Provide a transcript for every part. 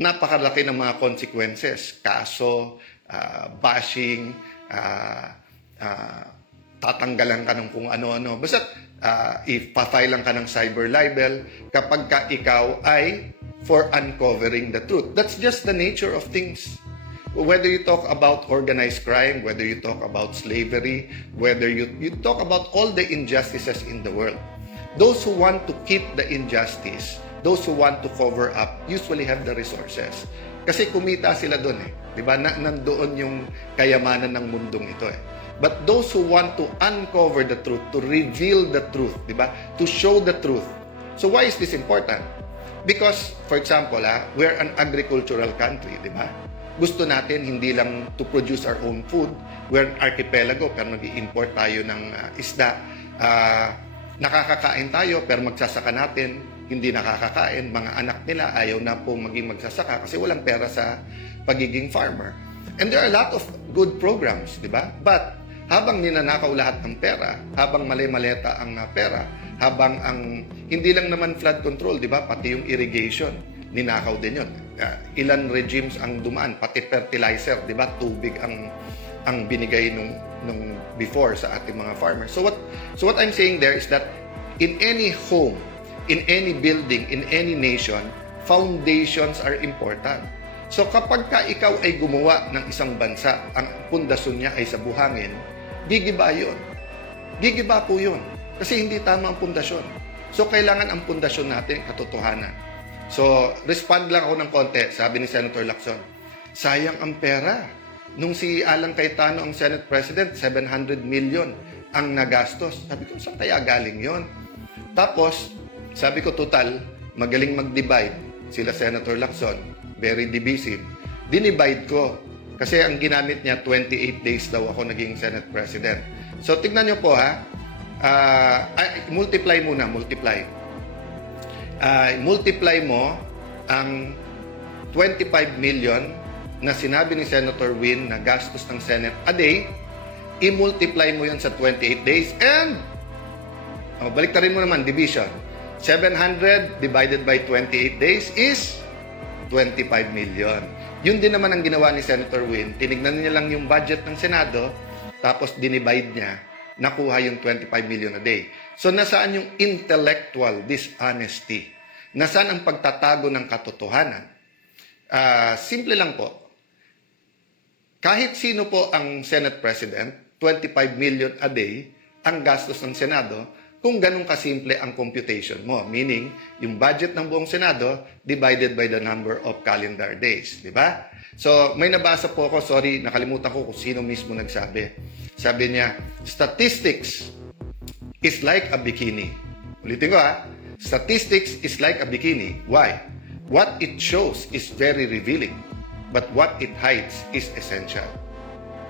napakalaki ng mga consequences. Kaso, bashing, tatanggalan ka ng kung ano-ano. Basta if-file lang ka ng cyber libel kapag ka ikaw ay for uncovering the truth. That's just the nature of things. Whether you talk about organized crime, whether you talk about slavery, whether you talk about all the injustices in the world, those who want to keep the injustice, those who want to cover up, usually have the resources. Kasi kumita sila doon eh. Diba? Nandoon yung kayamanan ng mundong ito eh. But those who want to uncover the truth, to reveal the truth, diba? To show the truth. So why is this important? Because, for example, we're an agricultural country, diba? Gusto natin hindi lang to produce our own food. We're an archipelago, pero nag-i-import tayo ng isda. Nakakakain tayo, pero magsasaka natin, hindi nakakakain. Mga anak nila ayaw na po maging magsasaka kasi walang pera sa pagiging farmer. And there are a lot of good programs, di ba? But habang ninanakaw lahat ng pera, habang mali-maleta ang pera, habang ang hindi lang naman flood control, di ba? Pati yung irrigation, ninakaw din yun. Ilan regimes ang dumaan, pati fertilizer, di ba? Tubig ang binigay nung before sa ating mga farmers. So what I'm saying there is that in any home, in any building, in any nation, foundations are important. So kapag ka ikaw ay gumawa ng isang bansa, ang pundasyon niya ay sa buhangin, gigiba yun. Gigiba po yun. Kasi hindi tama ang pundasyon. So kailangan ang pundasyon natin katotohanan. So respond lang ako ng konti, sabi ni Senator Lacson, sayang ang pera. Nung si Alan Cayetano ang Senate President, 700 million ang nagastos. Sabi ko, saan kaya galing yon? Tapos, sabi ko, total, magaling mag-divide sila Senator Lacson, very divisive. Dinivide ko. Kasi ang ginamit niya, 28 days daw ako naging Senate President. So, tignan niyo po multiply muna, multiply. Multiply mo ang 25 million na sinabi ni Senator Win na gastos ng Senate a day, i-multiply mo yun sa 28 days and baliktarin mo naman, division. 700 divided by 28 days is 25 million. Yun din naman ang ginawa ni Senator Win. Tinignan niya lang yung budget ng Senado, tapos dinivide niya, nakuha yung 25 million a day. So, nasaan yung intellectual dishonesty? Nasaan ang pagtatago ng katotohanan? Simple lang po. Kahit sino po ang Senate President, 25 million a day ang gastos ng Senado kung ganun kasimple ang computation mo. Meaning, yung budget ng buong Senado divided by the number of calendar days. Di ba? So, may nabasa po ako, sorry, nakalimutan ko kung sino mismo nagsabi. Sabi niya, statistics is like a bikini. Ulitin ko statistics is like a bikini. Why? What it shows is very revealing. But what it hides is essential.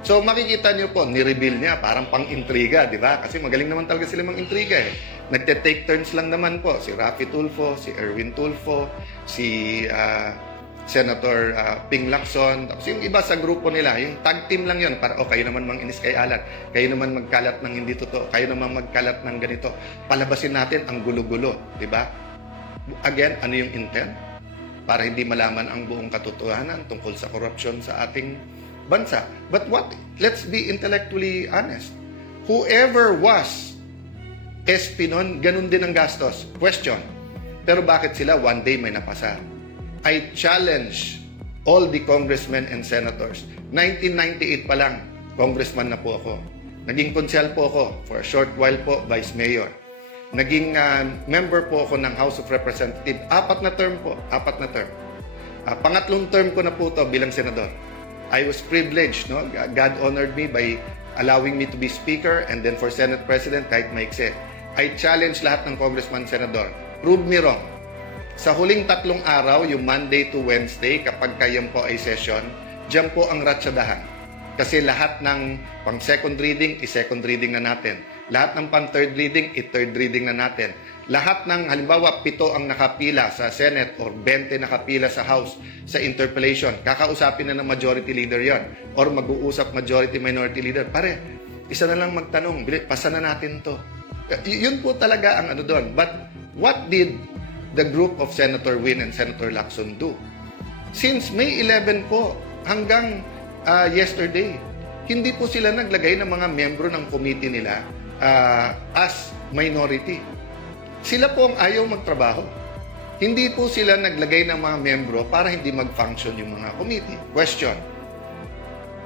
So makikita nyo po, ni-reveal niya, parang pang-intriga, di ba? Kasi magaling naman talaga sila mang-intriga eh. Nagte-take turns lang naman po. Si Raffy Tulfo, si Erwin Tulfo, si Senator Ping Lacson. Tapos yung iba sa grupo nila, yung tag team lang yun. Para, kayo naman mang-inis kay Alan. Kayo naman magkalat ng hindi totoo. Kayo naman magkalat ng ganito. Palabasin natin ang gulo-gulo, di ba? Again, ano yung intent? Para hindi malaman ang buong katotohanan tungkol sa korupsyon sa ating bansa. But let's be intellectually honest. Whoever was SP nun, ganun din ang gastos. Question. Pero bakit sila one day may napasa? I challenge all the congressmen and senators. 1998 pa lang, congressman na po ako. Naging konsel po ako for a short while po, vice mayor. Naging member po ako ng House of Representatives. 4 na term po. 4 na term. Pangatlong term ko na po ito bilang senador. I was privileged. No? God honored me by allowing me to be speaker and then for Senate President kahit maikse. I challenge lahat ng congressman, senador. Prove me wrong. Sa huling 3 araw, yung Monday to Wednesday, kapag kayan po ay session, diyan po ang ratsadahan. Kasi lahat ng pang second reading, i-second reading na natin. Lahat ng pang third reading, i-third reading na natin. Lahat ng, halimbawa, 7 ang nakapila sa Senate or 20 nakapila sa House sa interpellation, kakausapin na ng majority leader yon or mag-uusap majority minority leader. Pare, isa na lang magtanong, pasa na natin to. Yun po talaga ang ano doon. But what did the group of Senator Win and Senator Lacson do? since May 11 po hanggang yesterday, hindi po sila naglagay ng mga membro ng committee nila as minority. Sila po ang ayaw magtrabaho. Hindi po sila naglagay ng mga membro para hindi mag-function yung mga committee. Question,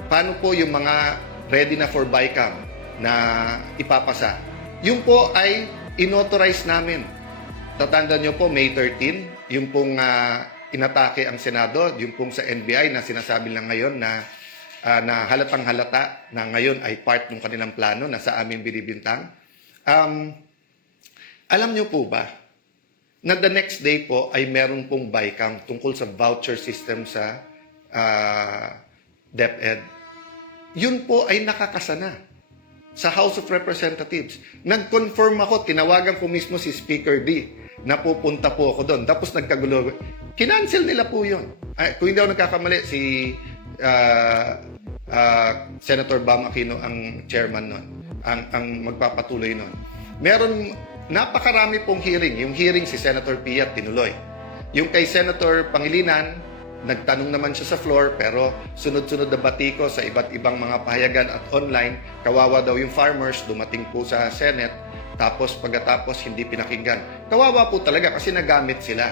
paano po yung mga ready na for BICAM na ipapasa? Yung po ay inauthorize namin. Tatandaan nyo po, May 13, yung pong inatake ang Senado, yung pong sa NBI na sinasabi lang ngayon na halatang halata na ngayon ay part ng kanilang plano na sa aming binibintang. Alam nyo po ba na the next day po ay meron pong BICAM tungkol sa voucher system sa DepEd. Yun po ay nakakasana sa House of Representatives. Nag-confirm ako, tinawagan ko mismo si Speaker D na pupunta po ako doon. Tapos nagkagulo. Kinancel nila po yun. Kung hindi ako nagkakamali, si Senator Bam Aquino ang chairman nun, ang magpapatuloy nun. Meron napakarami pong hearing. Yung hearing si Senator Pia tinuloy. Yung kay Senator Pangilinan, nagtanong naman siya sa floor pero sunod-sunod na batiko sa iba't ibang mga pahayagan at online. Kawawa daw yung farmers, dumating po sa Senate. Tapos pagkatapos hindi pinakinggan. Kawawa po talaga kasi nagamit sila.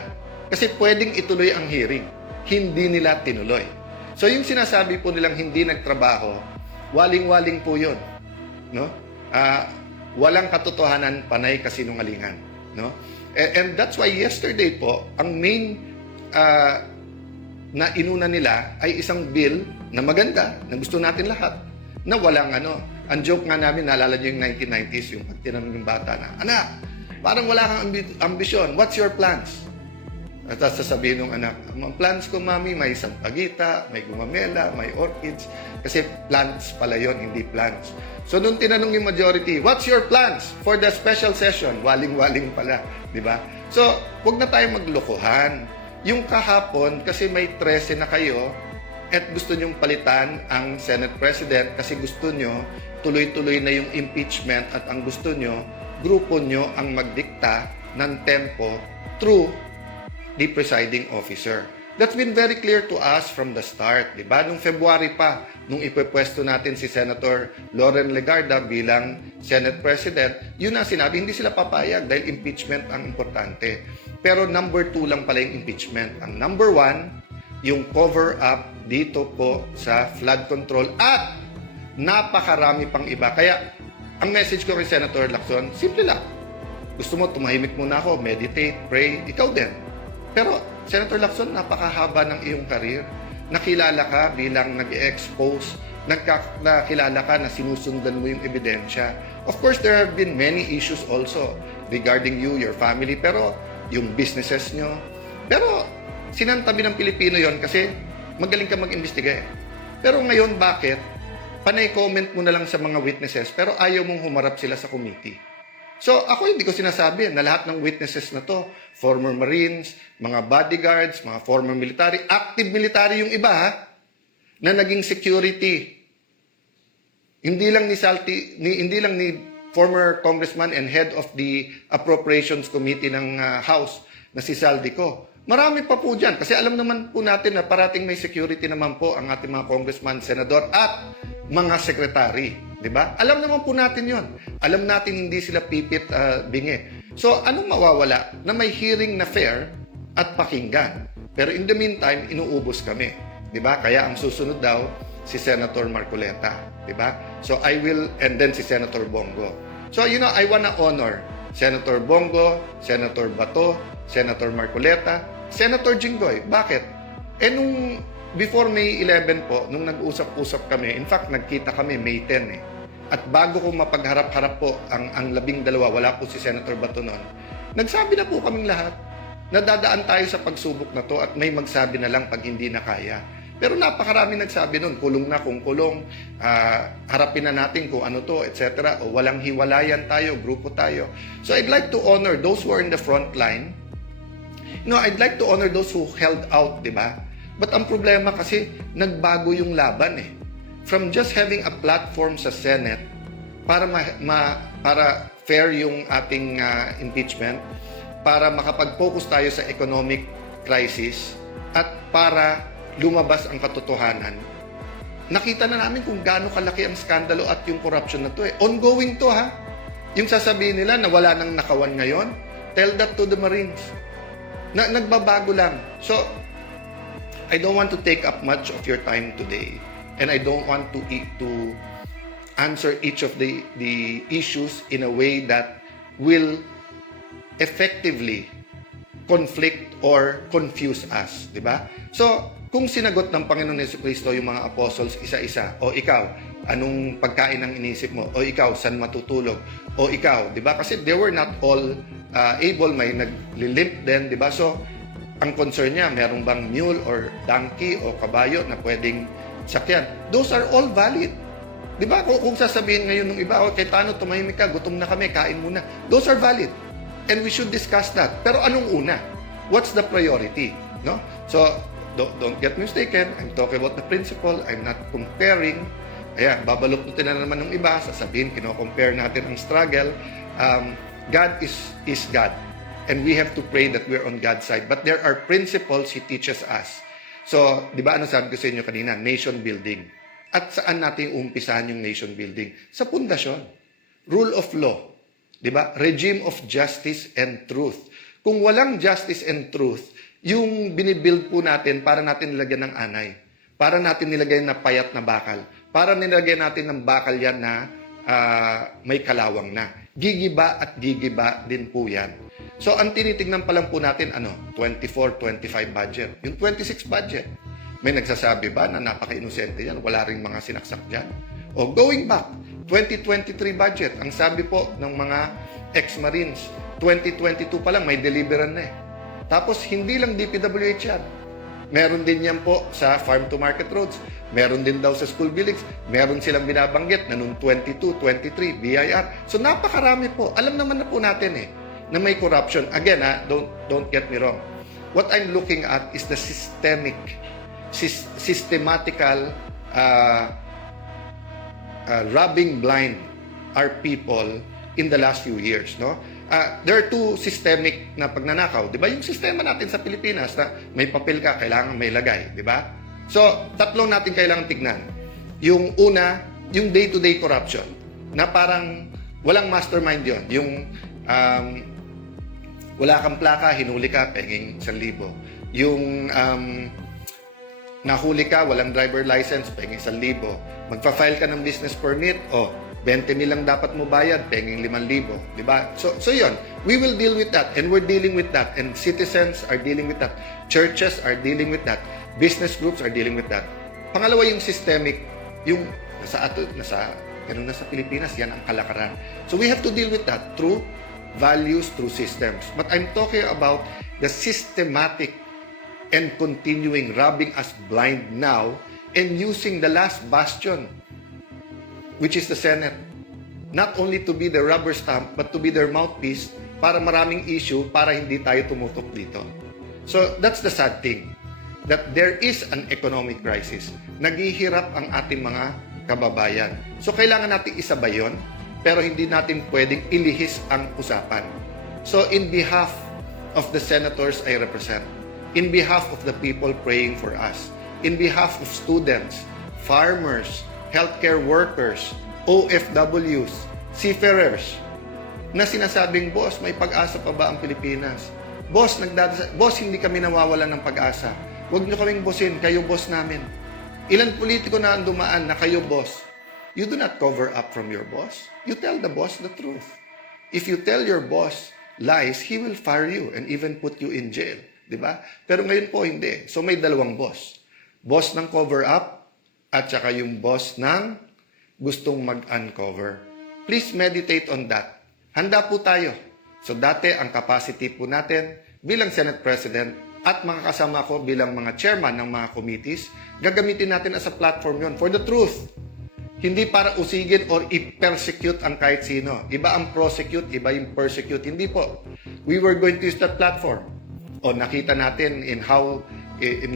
Kasi pwedeng ituloy ang hearing. Hindi nila tinuloy. So yung sinasabi po nilang hindi nagtrabaho, waling-waling po yun. No? Walang katotohanan, panay kasinungalingan. No? And that's why yesterday po, ang main na inuna nila ay isang bill na maganda, na gusto natin lahat, na walang ano. Ang joke nga namin, naalala nyo yung 1990s, yung pag tinanong yung bata na, anak, parang wala kang ambisyon. What's your plans? At sasabihin ng anak, ang plans ko, mami, may sampagita, may gumamela, may orchids. Kasi plants pala yon, hindi plans. So, nung tinanong yung majority, what's your plans for the special session? Waling-waling pala, di ba? So, huwag na tayo maglokohan. Yung kahapon, kasi may 13 na kayo, at gusto nyong palitan ang Senate President kasi gusto nyo tuloy-tuloy na yung impeachment at ang gusto nyo, grupo nyo ang magdikta ng tempo through the presiding officer. That's been very clear to us from the start, di ba? Nung February pa, nung ipepwesto natin si Senator Loren Legarda bilang Senate President, yun ang sinabi, hindi sila papayag dahil impeachment ang importante. Pero number 2 lang pala yung impeachment. Ang number 1, yung cover-up dito po sa flood control at napakarami pang iba. Kaya, ang message ko kay Senator Lacson, simple lang. Gusto mo, tumahimik muna ako, meditate, pray, ikaw din. Pero, Senator Lacson, napakahaba ng iyong karir. Nakilala ka bilang nag-expose, nakilala ka na sinusundan mo yung ebidensya. Of course, there have been many issues also regarding you, your family, pero yung businesses nyo. Pero, sinantabi ng Pilipino yon kasi magaling ka mag-imbestiga eh. Pero ngayon, bakit? Panay comment mo na lang sa mga witnesses pero ayaw mong humarap sila sa committee. So, ako hindi ko sinasabi na lahat ng witnesses na to, former Marines, mga bodyguards, mga former military, active military yung iba ha, na naging security. Hindi lang ni former congressman and head of the Appropriations Committee ng House na si Saldico. Marami pa po dyan kasi alam naman po natin na parating may security naman po ang ating mga congressman, senador at mga sekretary. Diba? Alam naman po natin yon. Alam natin hindi sila pipit bingi. So, anong mawawala na may hearing na fair at pakinggan? Pero in the meantime, inuubos kami. Diba? Kaya ang susunod daw, si Senator Marcoleta. Diba? So, and then si Senator Bongo. So, I wanna honor Senator Bongo, Senator Bato, Senator Marcoleta, Senator Jinggoy. Bakit? Nung before May 11 po, nung nag-usap-usap kami, in fact, nagkita kami May 10 eh. At bago ko mapagharap-harap po ang 12, wala po si Senator Bato noon, nagsabi na po kaming lahat na dadaan tayo sa pagsubok na to at may magsabi na lang pag hindi na kaya. Pero napakarami nagsabi noon, kulong na kung kulong, harapin na natin kung ano to, etc. O walang hiwalayan tayo, grupo tayo. So I'd like to honor those who are in the front line. I'd like to honor those who held out, di ba? But ang problema kasi, nagbago yung laban eh. From just having a platform sa Senate para para fair yung ating impeachment, para makapag-focus tayo sa economic crisis at para lumabas ang katotohanan, nakita na namin kung gaano kalaki ang skandalo at yung corruption na to eh. Ongoing to ha. Yung sasabihin nila na wala nang nakawan ngayon, tell that to the Marines. Nagbabago lang. So, I don't want to take up much of your time today, and I don't want to answer each of the issues in a way that will effectively conflict or confuse us, di ba? So, kung sinagot ng Panginoon Jesucristo yung mga apostles isa-isa, o ikaw, anong pagkain ang inisip mo? O ikaw, saan matutulog? O ikaw, di ba? Kasi they were not all able, may naglilimp din, di ba? So, ang concern niya, meron bang mule or donkey o kabayo na pwedeng sakyan? Those are all valid. Di ba? Kung sasabihin ngayon ng iba, okay, Tano, tumahimik ka, gutom na kami, kain muna. Those are valid. And we should discuss that. Pero anong una? What's the priority? No? So, don't get mistaken. I'm talking about the principle. I'm not comparing. Ayan, babalukutin na naman ng iba. Sasabihin, kino-compare natin ang struggle. God is God. And we have to pray that we're on God's side. But there are principles He teaches us. So, di ba ano sabi ko sa inyo kanina? Nation building. At saan natin umpisahan yung nation building? Sa pundasyon. Rule of law. Di ba? Regime of justice and truth. Kung walang justice and truth, yung binibuild po natin para natin nilagyan ng anay, para natin nilagyan na payat na bakal, para nilagyan natin ng bakal yan na may kalawang na. Gigiba at gigiba din po yan. So, ang tinitignan pa lang po natin, 24-25 budget. Yung 26 budget. May nagsasabi ba na napaka-inosente yan? Wala ring mga sinaksak dyan. O going back, 2023 budget. Ang sabi po ng mga ex-Marines, 2022 pa lang may deliveran na eh. Tapos hindi lang DPWH yan. Meron din yan po sa farm to market roads. Meron din daw sa school buildings. Meron silang binabanggit na noong 22, 23, BIR. So napakarami po. Alam naman na po natin eh na may corruption. Again, don't get me wrong. What I'm looking at is the systematical robbing blind our people in the last few years, no? There are two systemic na pagnanakaw, 'di ba? Yung sistema natin sa Pilipinas na may papel ka, kailangan may lagay, 'di ba? So, tatlong natin kailangan tignan. Yung una, yung day-to-day corruption na parang walang mastermind 'yon. Yung wala kang plaka, hinuli ka, penging 1,000. Yung nahuli ka, walang driver license, penging 1,000. Magpa-file ka ng business permit, 20,000 lang dapat mo bayad, penging 5,000. Diba? So yun, we will deal with that, and we're dealing with that, and citizens are dealing with that, churches are dealing with that, business groups are dealing with that. Pangalawa, yung systemic, yung ganun na sa Pilipinas, yan ang kalakaran. So we have to deal with that through values, through systems. But I'm talking about the systematic and continuing robbing us blind now and using the last bastion, which is the Senate. Not only to be the rubber stamp, but to be their mouthpiece para maraming issue para hindi tayo tumutok dito. So that's the sad thing, that there is an economic crisis. Naghihirap ang ating mga kababayan. So kailangan natin isabay yun, pero hindi natin pwedeng ilihis ang usapan. So in behalf of the senators I represent, in behalf of the people praying for us, in behalf of students, farmers, healthcare workers, OFWs, seafarers, na sinasabing, boss, may pag-asa pa ba ang Pilipinas? Boss, boss, hindi kami nawawalan ng pag-asa. Huwag niyo kaming bossin, kayo boss namin. Ilan politiko na ang dumaan na kayo boss? You do not cover up from your boss. You tell the boss the truth. If you tell your boss lies, he will fire you and even put you in jail. Diba? Pero ngayon po hindi. So may dalawang boss. Boss ng cover up at saka yung boss ng gustong mag-uncover. Please meditate on that. Handa po tayo. So dati ang capacity po natin bilang Senate President at mga kasama ko bilang mga chairman ng mga committees, gagamitin natin as a platform yon for the truth. Hindi para usigin or i-persecute ang kahit sino. Iba ang prosecute, iba yung persecute. Hindi po. We were going to use that platform. O nakita natin in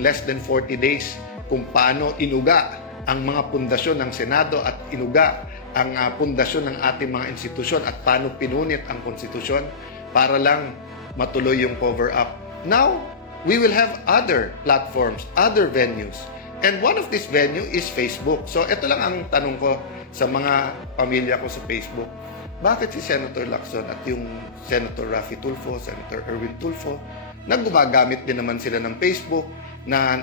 less than 40 days kung paano inuga ang mga pundasyon ng Senado at inuga ang pundasyon ng ating mga institusyon at paano pinunit ang konstitusyon para lang matuloy yung cover-up. Now, we will have other platforms, other venues. And one of this venue is Facebook. So ito lang ang tanong ko sa mga pamilya ko sa Facebook. Bakit si Senator Lacson at yung Senator Raffy Tulfo, Senator Erwin Tulfo, na gumagamit din naman sila ng Facebook, na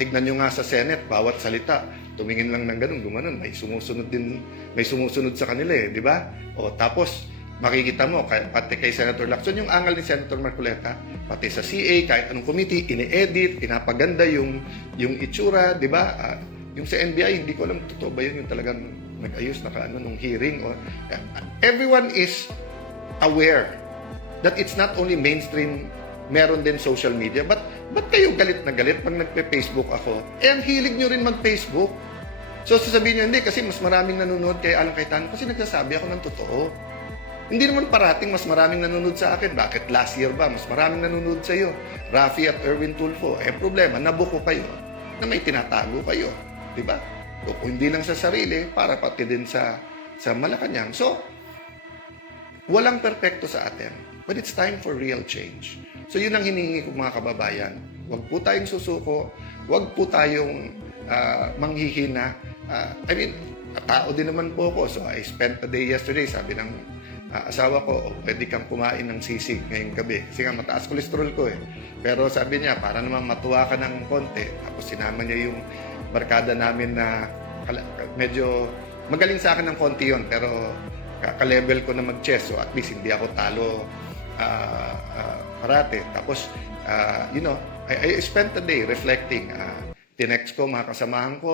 tignan nyo nga sa Senate, bawat salita, tumingin lang ng ganun, gumanon, may sumusunod sa kanila di ba? O tapos, makikita mo, pati kay Senator Lacson, yung angal ni Senator Marcoleta, pati sa CA, kahit anong committee, ini-edit, pinapaganda yung itsura, di ba? Yung sa NBI, hindi ko alam, totoo ba yun, yung talagang nag-ayos nung hearing. Everyone is aware that it's not only mainstream, meron din social media. Ba't kayo galit na galit pag nagpe-Facebook ako? Ang hilig nyo rin mag-Facebook. So sasabihin nyo, hindi, kasi mas maraming nanonood kay Alan Cayetano kasi nagsasabi ako ng totoo. Hindi naman parating mas maraming nanonood sa akin. Bakit last year ba? Mas maraming nanonood sa iyo. Raffy at Erwin Tulfo. Problema, nabuko kayo na may tinatago kayo. Diba? O hindi lang sa sarili, para pati din sa Malacanang. So, walang perpekto sa atin. But it's time for real change. So, yun ang hinihingi ko mga kababayan. Huwag po tayong susuko. Huwag po tayong manghihina. Tao din naman po ako. So, I spent a day yesterday, sabi ng asawa ko, pwede kang kumain ng sisig ngayong gabi. Kasi nga, mataas cholesterol ko Pero sabi niya, para naman matuwa ka ng konti. Tapos sinama niya yung barkada namin na medyo magaling sa akin ng konti yon, pero ka-level ko na mag-chess. So at least hindi ako talo parate. Tapos, I spent a day reflecting. Tinext ko mga kasamahan ko.